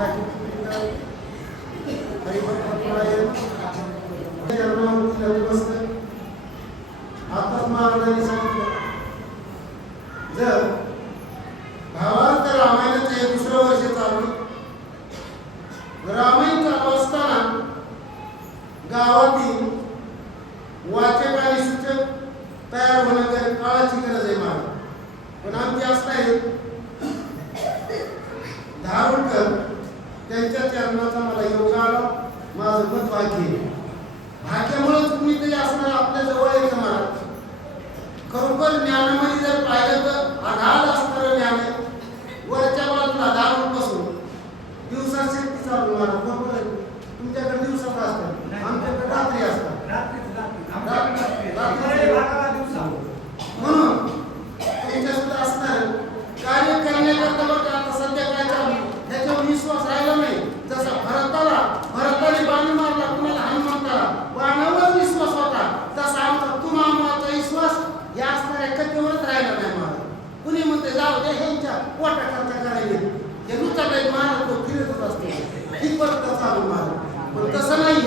Thank you. प्रभूत वाक्य भाग्यामुळेच कुणीतरी असणार आपल्या जवळ येतं मला खरोखर ज्ञानामध्ये जर पाहिलं तर आधार असणार ज्ञान वरच्या बाजूला आधार बसून दिवसा शक्ती चालू मला पोटा खर्चा करायला हे नुसता काही मारत तो फिरतच असतो. ही परत चालू मारत पण तसं नाही.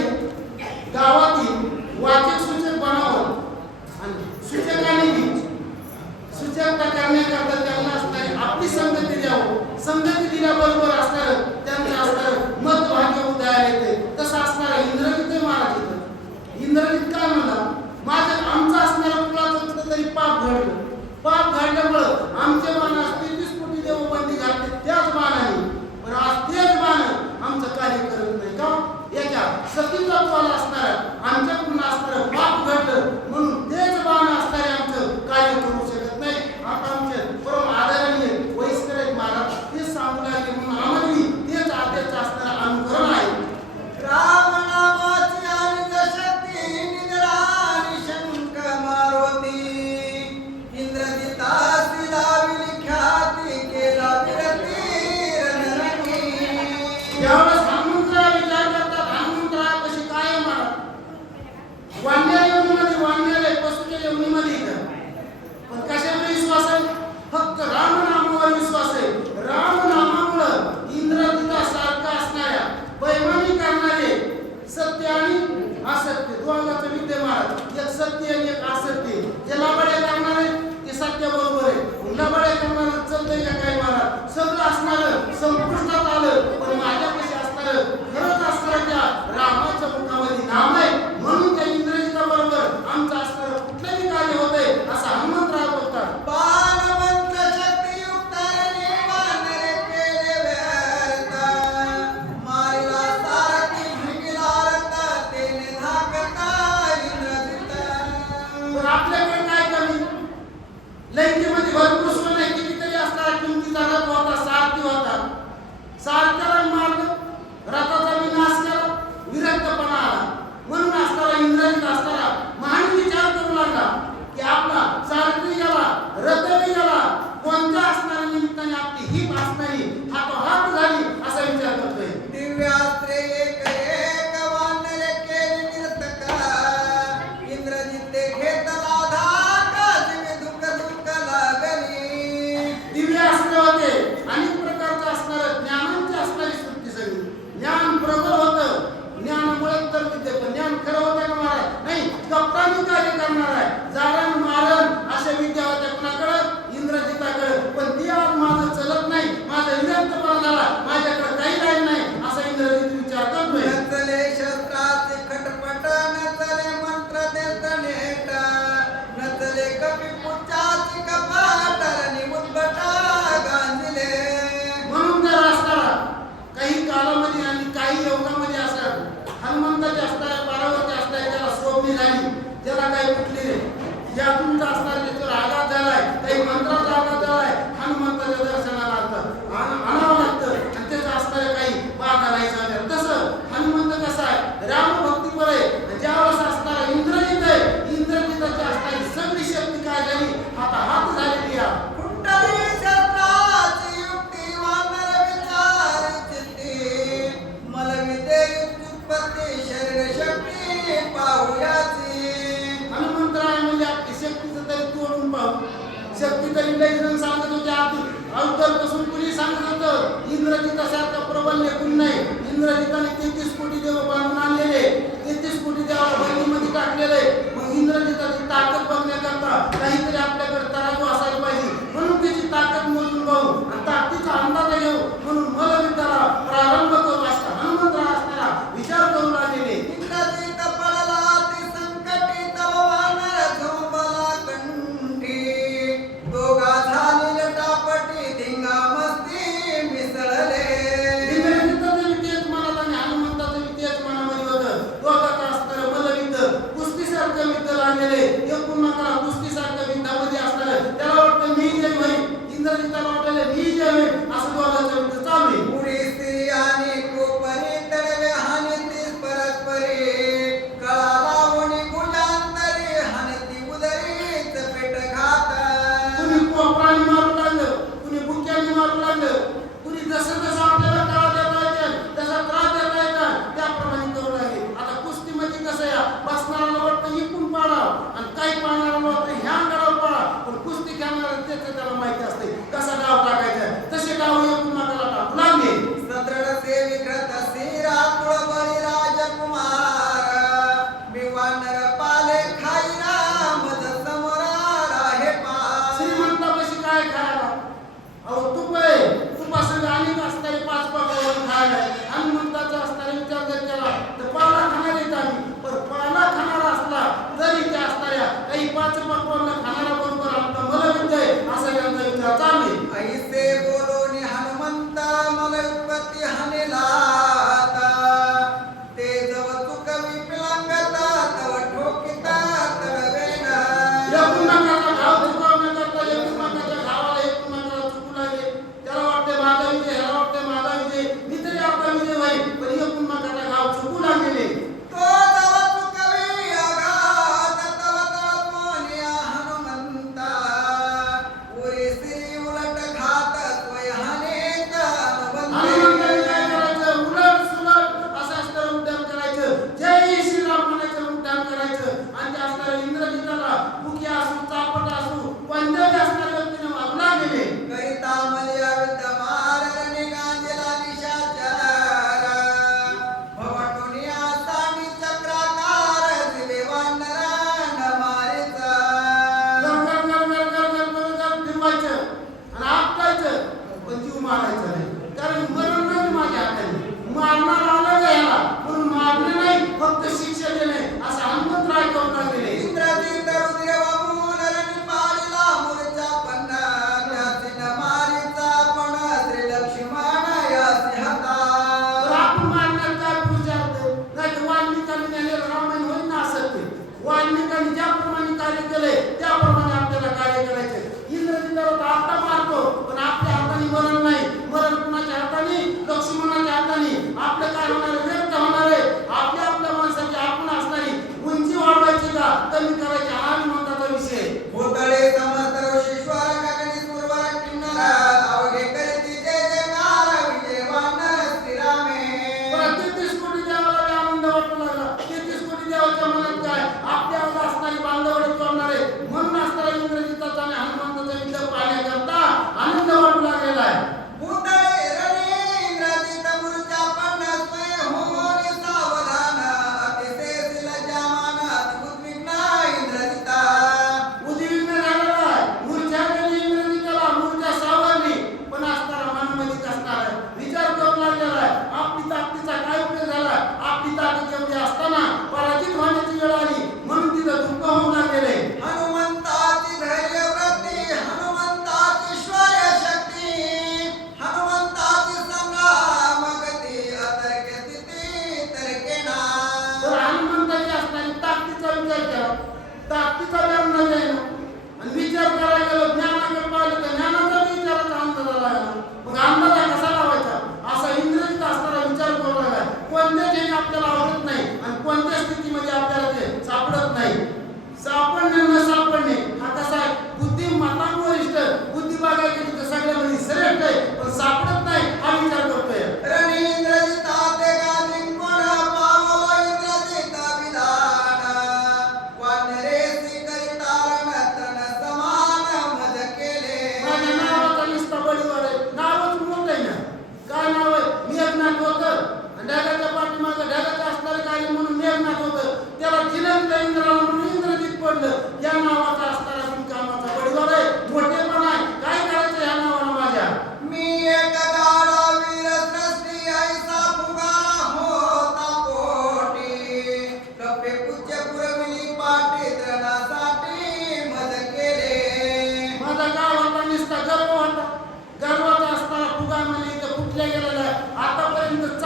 लोकांनी त्यांनी ज्याप्रमाणे कार्य केले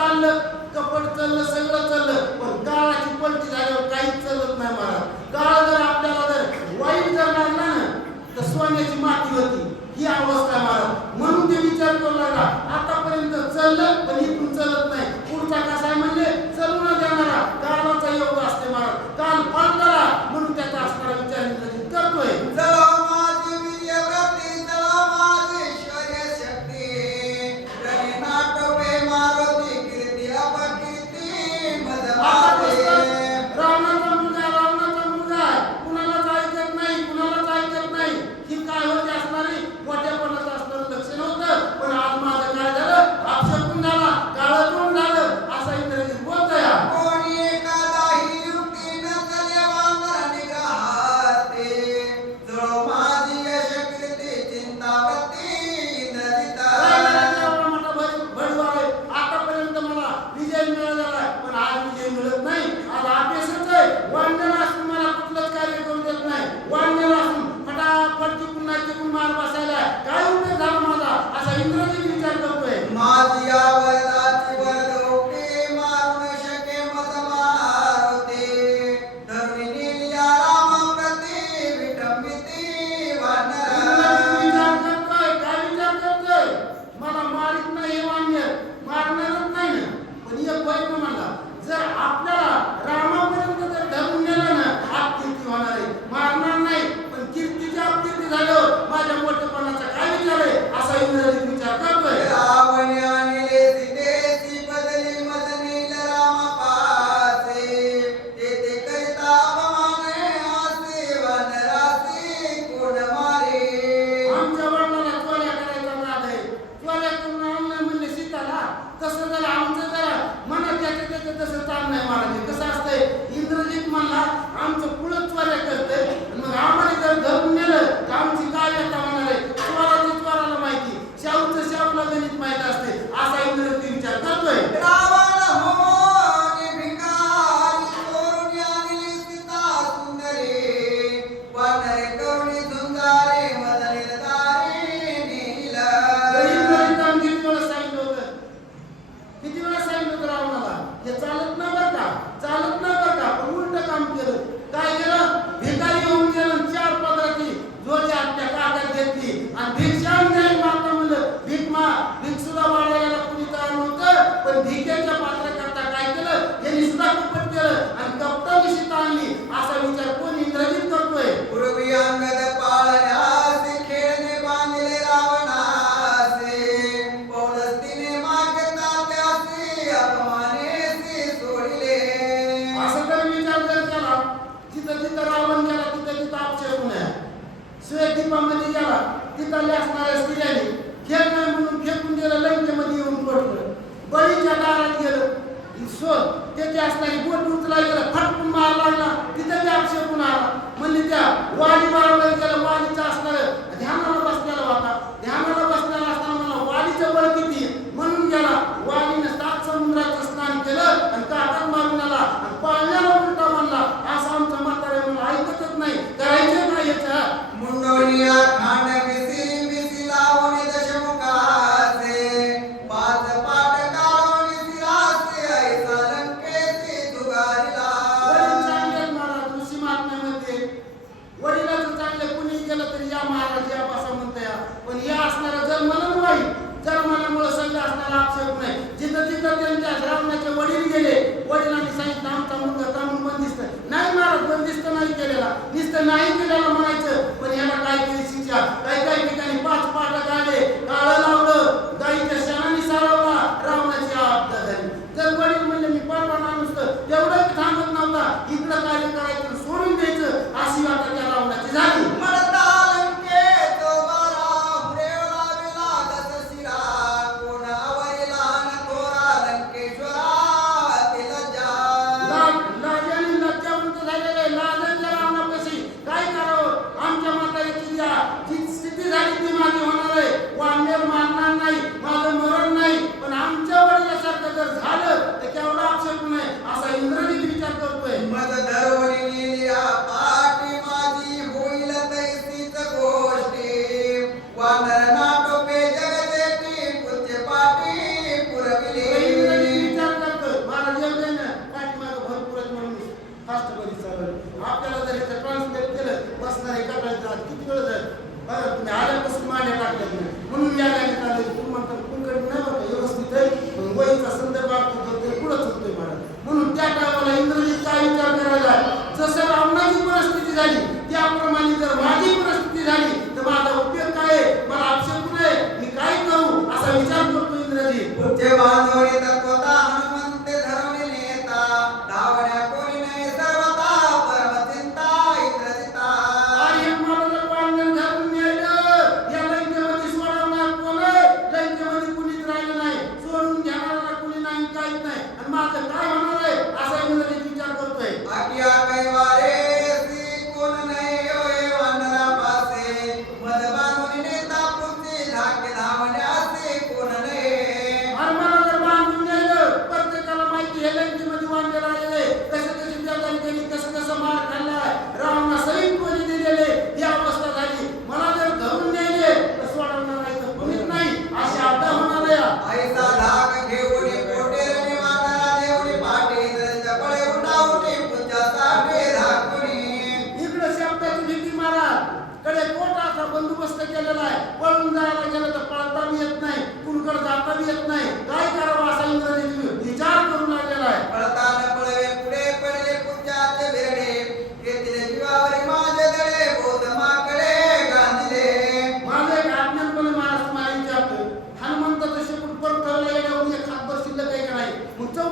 चाललं कपड चाललं सगळं चाललं पण काळाची पलटी झाल्यावर काहीच चालत नाही महाराज. काळ जर आपल्याला जर वाईट जर लागला ना तर सोन्याची माती होती. ही अवस्था महाराज. म्हणून ते विचार करू लागला आतापर्यंत चाललं पण इथून चालत नाही. पुढचा कसा आहे म्हणजे न देणारा काळाचा योग असते महाराज. काल বিজেপি মেলা যারা अधिक है क्या నాయకులను ಅತಿಥಿಗಳ ಜ್ಞಾನ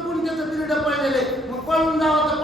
pun kita tidak dapat lele. Mukul undang atau